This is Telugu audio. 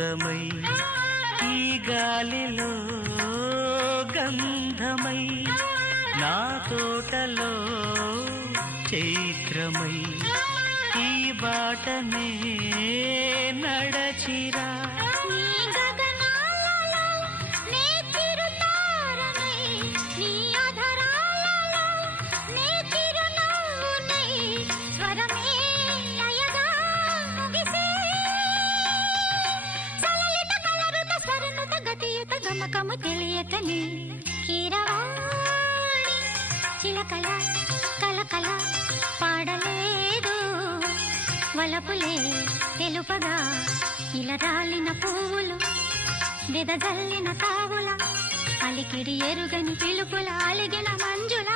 అందమై ఈ గాలిలో గంధమై నా తోటలో చైత్రమై ఈ బాటనే నడచిరా గమకము తెలియకని కీరవాణి చిలకల కలకల పాడలేదు వలపులే తెలుపగా ఇలా రాలిన పువ్వులు వెదజల్లిన తావుల అలికిడి ఎరుగని పిలుపుల అలిగిన మంజుల